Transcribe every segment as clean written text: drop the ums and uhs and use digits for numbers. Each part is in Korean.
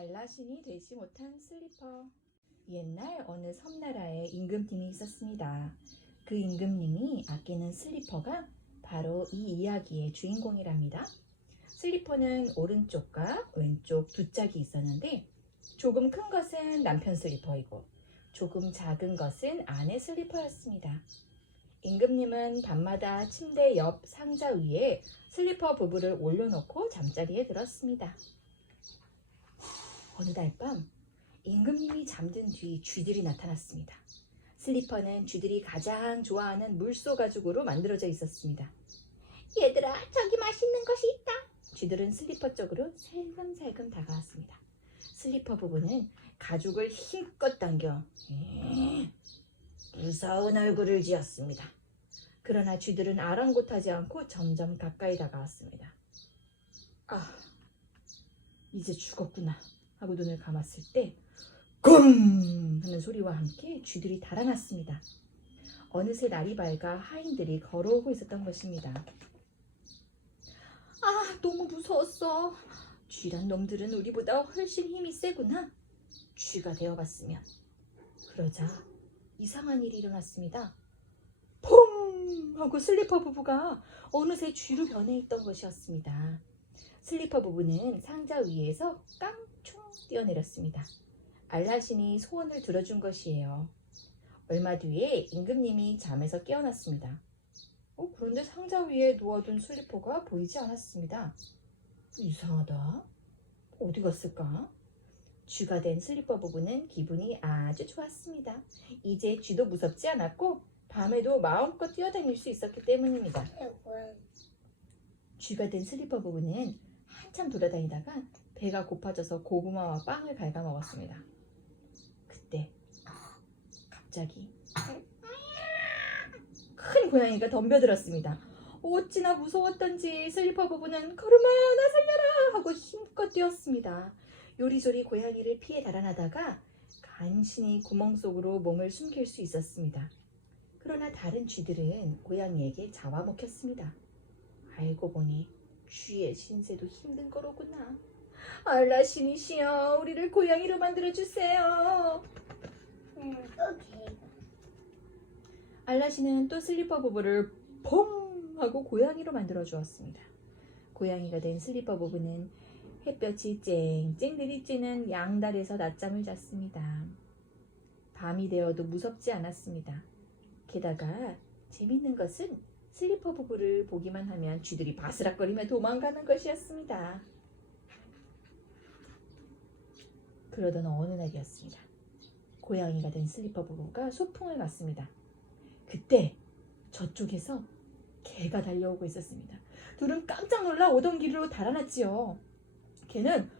알라신이 되지 못한 슬리퍼. 옛날 어느 섬나라에 임금님이 있었습니다. 그 임금님이 아끼는 슬리퍼가 바로 이 이야기의 주인공이랍니다. 슬리퍼는 오른쪽과 왼쪽 두 짝이 있었는데 조금 큰 것은 남편 슬리퍼이고 조금 작은 것은 아내 슬리퍼였습니다. 임금님은 밤마다 침대 옆 상자 위에 슬리퍼 부부를 올려놓고 잠자리에 들었습니다. 어느 날 밤 임금님이 잠든 뒤 쥐들이 나타났습니다. 슬리퍼는 쥐들이 가장 좋아하는 물소 가죽으로 만들어져 있었습니다. 얘들아, 저기 맛있는 것이 있다. 쥐들은 슬리퍼 쪽으로 살금살금 다가왔습니다. 슬리퍼 부부는 가죽을 힘껏 당겨 무서운 얼굴을 지었습니다. 그러나 쥐들은 아랑곳하지 않고 점점 가까이 다가왔습니다. 아, 이제 죽었구나 하고 눈을 감았을 때 굼 하는 소리와 함께 쥐들이 달아났습니다. 어느새 날이 밝아 하인들이 걸어오고 있었던 것입니다. 아, 너무 무서웠어. 쥐란 놈들은 우리보다 훨씬 힘이 세구나. 쥐가 되어봤으면. 그러자 이상한 일이 일어났습니다. 퐁 하고 슬리퍼 부부가 어느새 쥐로 변해 있던 것이었습니다. 슬리퍼 부부는 상자 위에서 깡총 뛰어내렸습니다. 알라신이 소원을 들어준 것이에요. 얼마 뒤에 임금님이 잠에서 깨어났습니다. 그런데 상자 위에 놓아둔 슬리퍼가 보이지 않았습니다. 이상하다. 어디 갔을까? 쥐가 된 슬리퍼 부부는 기분이 아주 좋았습니다. 이제 쥐도 무섭지 않았고 밤에도 마음껏 뛰어다닐 수 있었기 때문입니다. 쥐가 된 슬리퍼 부부는 한참 돌아다니다가 배가 고파져서 고구마와 빵을 갉아 먹었습니다. 그때 갑자기 큰 고양이가 덤벼들었습니다. 어찌나 무서웠던지 슬리퍼 부부는 걸음아 나 살려라 하고 힘껏 뛰었습니다. 요리조리 고양이를 피해 달아나다가 간신히 구멍 속으로 몸을 숨길 수 있었습니다. 그러나 다른 쥐들은 고양이에게 잡아먹혔습니다. 알고 보니 쥐의 신세도 힘든 거로구나. 알라신이시여, 우리를 고양이로 만들어주세요. 알라신은 또 슬리퍼 부부를 퐁 하고 고양이로 만들어 주었습니다. 고양이가 된 슬리퍼 부부는 햇볕이 쨍쨍 내리쬐는 양다리에서 낮잠을 잤습니다. 밤이 되어도 무섭지 않았습니다. 게다가 재밌는 것은 슬리퍼 부부를 보기만 하면 쥐들이 바스락거리며 도망가는 것이었습니다. 그러던 어느 날이었습니다. 고양이가 된 슬리퍼 부부가 소풍을 갔습니다. 그때 저쪽에서 개가 달려오고 있었습니다. 둘은 깜짝 놀라 오던 길로 달아났지요. 개는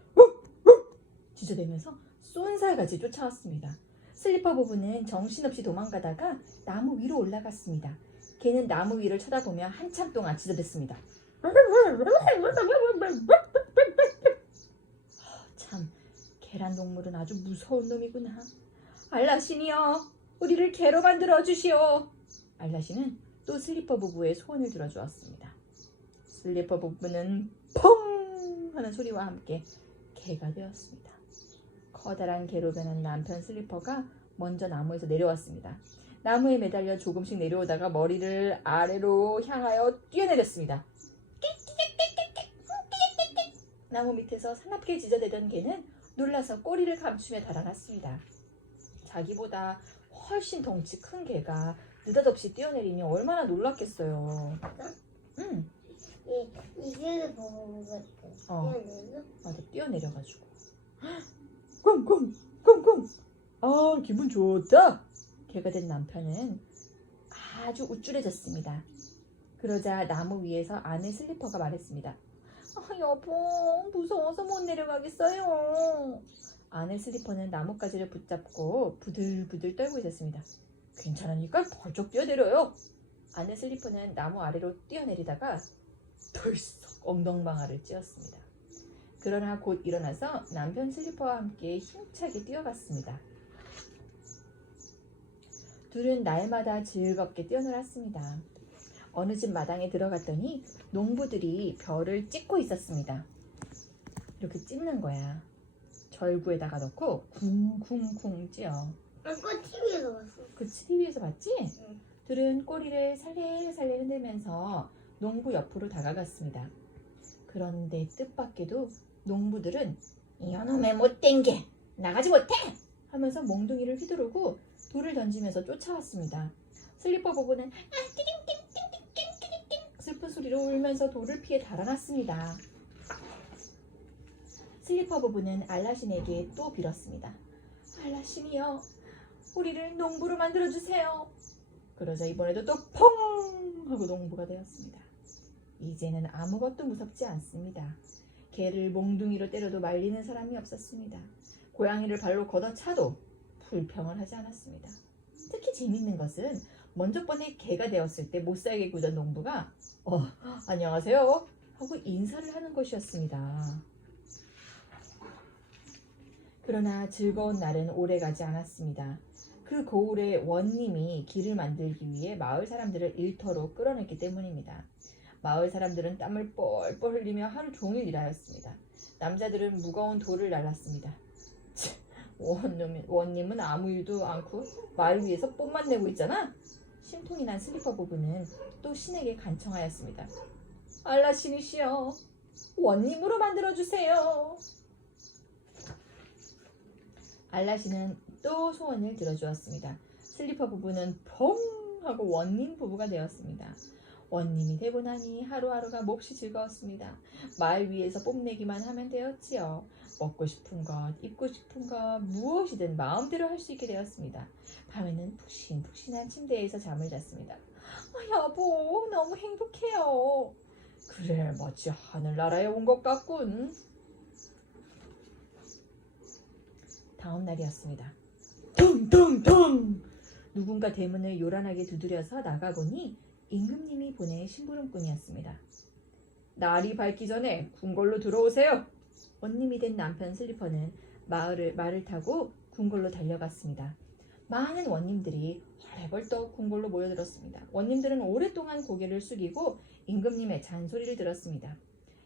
짖어대면서 쏜살같이 쫓아왔습니다. 슬리퍼 부부는 정신없이 도망가다가 나무 위로 올라갔습니다. 개는 나무 위를 쳐다보며 한참 동안 짖어댔습니다. 참, 개란 동물은 아주 무서운 놈이구나. 알라신이여, 우리를 개로 만들어 주시오. 알라신은 또 슬리퍼 부부의 소원을 들어주었습니다. 슬리퍼 부부는 펑 하는 소리와 함께 개가 되었습니다. 커다란 개로 변한 남편 슬리퍼가 먼저 나무에서 내려왔습니다. 나무에 매달려 조금씩 내려오다가 머리를 아래로 향하여 뛰어내렸습니다. 나무 밑에서 사납게 짖어대던 개는 놀라서 꼬리를 감추며 달아났습니다. 자기보다 훨씬 덩치 큰 개가 느닷없이 뛰어내리니 얼마나 놀랐겠어요. 이게 보는 것 같아. 맞아, 뛰어내려가지고 꽁꽁꽁꽁. 아, 기분 좋다. 개가 된 남편은 아주 우쭐해졌습니다. 그러자 나무 위에서 아내 슬리퍼가 말했습니다. 여보, 무서워서 못 내려가겠어요. 아내 슬리퍼는 나뭇가지를 붙잡고 부들부들 떨고 있었습니다. 괜찮으니까 벌쩍 뛰어내려요. 아내 슬리퍼는 나무 아래로 뛰어내리다가 덜썩 엉덩방아를 찧었습니다. 그러나 곧 일어나서 남편 슬리퍼와 함께 힘차게 뛰어갔습니다. 둘은 날마다 즐겁게 뛰어놀았습니다. 어느 집 마당에 들어갔더니 농부들이 벼를 찢고 있었습니다. 이렇게 찢는 거야. 절구에다가 넣고 쿵쿵쿵 찌어. 아까 TV에서 봤어. 그치, TV에서 봤지? 응. 둘은 꼬리를 살래살래 흔들면서 농부 옆으로 다가갔습니다. 그런데 뜻밖에도 농부들은 이놈의 못된 게 나가지 못해! 하면서 몽둥이를 휘두르고 돌을 던지면서 쫓아왔습니다. 슬리퍼 부부는 띠링띵띵띵띵띵띵 슬픈 소리로 울면서 돌을 피해 달아났습니다. 슬리퍼 부부는 알라신에게 또 빌었습니다. 알라신이여, 우리를 농부로 만들어주세요. 그러자 이번에도 또 퐁! 하고 농부가 되었습니다. 이제는 아무것도 무섭지 않습니다. 개를 몽둥이로 때려도 말리는 사람이 없었습니다. 고양이를 발로 걷어차도 불평을 하지 않았습니다. 특히 재밌는 것은 먼저 번에 개가 되었을 때 못살게 굴던 농부가 안녕하세요 하고 인사를 하는 것이었습니다. 그러나 즐거운 날은 오래가지 않았습니다. 그 고을에 원님이 길을 만들기 위해 마을 사람들을 일터로 끌어냈기 때문입니다. 마을 사람들은 땀을 뻘뻘 흘리며 하루 종일 일하였습니다. 남자들은 무거운 돌을 날랐습니다. 원님은 아무 일도 않고 마을 위에서 뽐만 내고 있잖아. 심통이 난 슬리퍼 부부는 또 신에게 간청하였습니다. 알라신이시여, 원님으로 만들어주세요. 알라신은 또 소원을 들어주었습니다. 슬리퍼 부부는 펑 하고 원님 부부가 되었습니다. 원님이 되고 나니 하루하루가 몹시 즐거웠습니다. 마을 위에서 뽐내기만 하면 되었지요. 먹고 싶은 것, 입고 싶은 것, 무엇이든 마음대로 할 수 있게 되었습니다. 밤에는 푹신푹신한 침대에서 잠을 잤습니다. 여보, 너무 행복해요. 그래, 마치 하늘나라에 온 것 같군. 다음 날이었습니다. 텅텅텅! 누군가 대문을 요란하게 두드려서 나가보니 임금님이 보낸 심부름꾼이었습니다. 날이 밝기 전에 궁궐로 들어오세요. 원님이 된 남편 슬리퍼는 말을 타고 궁궐로 달려갔습니다. 많은 원님들이 헐레벌떡 궁궐로 모여들었습니다. 원님들은 오랫동안 고개를 숙이고 임금님의 잔소리를 들었습니다.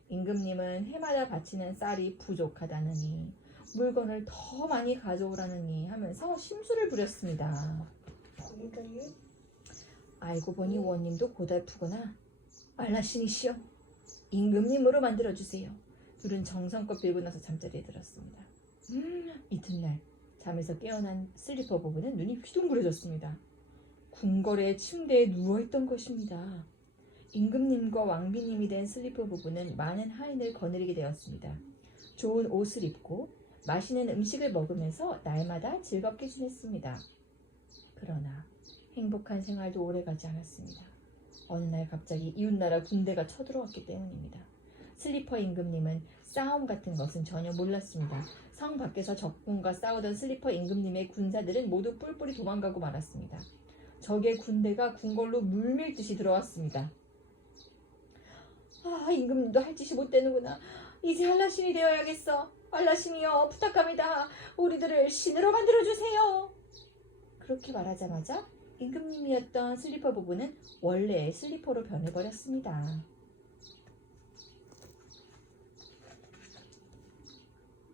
임금님은 해마다 바치는 쌀이 부족하다느니 물건을 더 많이 가져오라느니 하면서 심술을 부렸습니다. 알고 보니 원님도 고달프구나. 알라신이시여, 임금님으로 만들어주세요. 둘은 정성껏 빌고 나서 잠자리에 들었습니다. 이튿날 잠에서 깨어난 슬리퍼 부부는 눈이 휘둥그레졌습니다. 궁궐의 침대에 누워있던 것입니다. 임금님과 왕비님이 된 슬리퍼 부부는 많은 하인을 거느리게 되었습니다. 좋은 옷을 입고 맛있는 음식을 먹으면서 날마다 즐겁게 지냈습니다. 그러나 행복한 생활도 오래가지 않았습니다. 어느 날 갑자기 이웃나라 군대가 쳐들어왔기 때문입니다. 슬리퍼 임금님은 싸움 같은 것은 전혀 몰랐습니다. 성 밖에서 적군과 싸우던 슬리퍼 임금님의 군사들은 모두 뿔뿔이 도망가고 말았습니다. 적의 군대가 궁궐로 물밀듯이 들어왔습니다. 임금님도 할 짓이 못 되는구나. 이제 알라신이 되어야겠어. 알라신이여, 부탁합니다. 우리들을 신으로 만들어주세요. 그렇게 말하자마자 임금님이었던 슬리퍼 부부는 원래의 슬리퍼로 변해버렸습니다.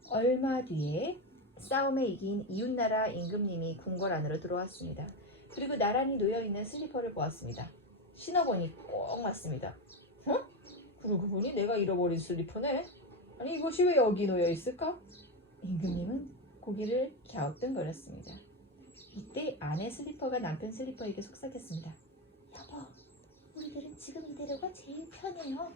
얼마 뒤에 싸움에 이긴 이웃나라 임금님이 궁궐 안으로 들어왔습니다. 그리고 나란히 놓여있는 슬리퍼를 보았습니다. 신어보니 꼭 맞습니다. 그러고 보니 내가 잃어버린 슬리퍼네. 아니, 이것이 왜 여기 놓여있을까? 임금님은 고개를 갸우뚱거렸습니다. 이때 아내 슬리퍼가 남편 슬리퍼에게 속삭였습니다. 여보, 우리들은 지금 이대로가 제일 편해요.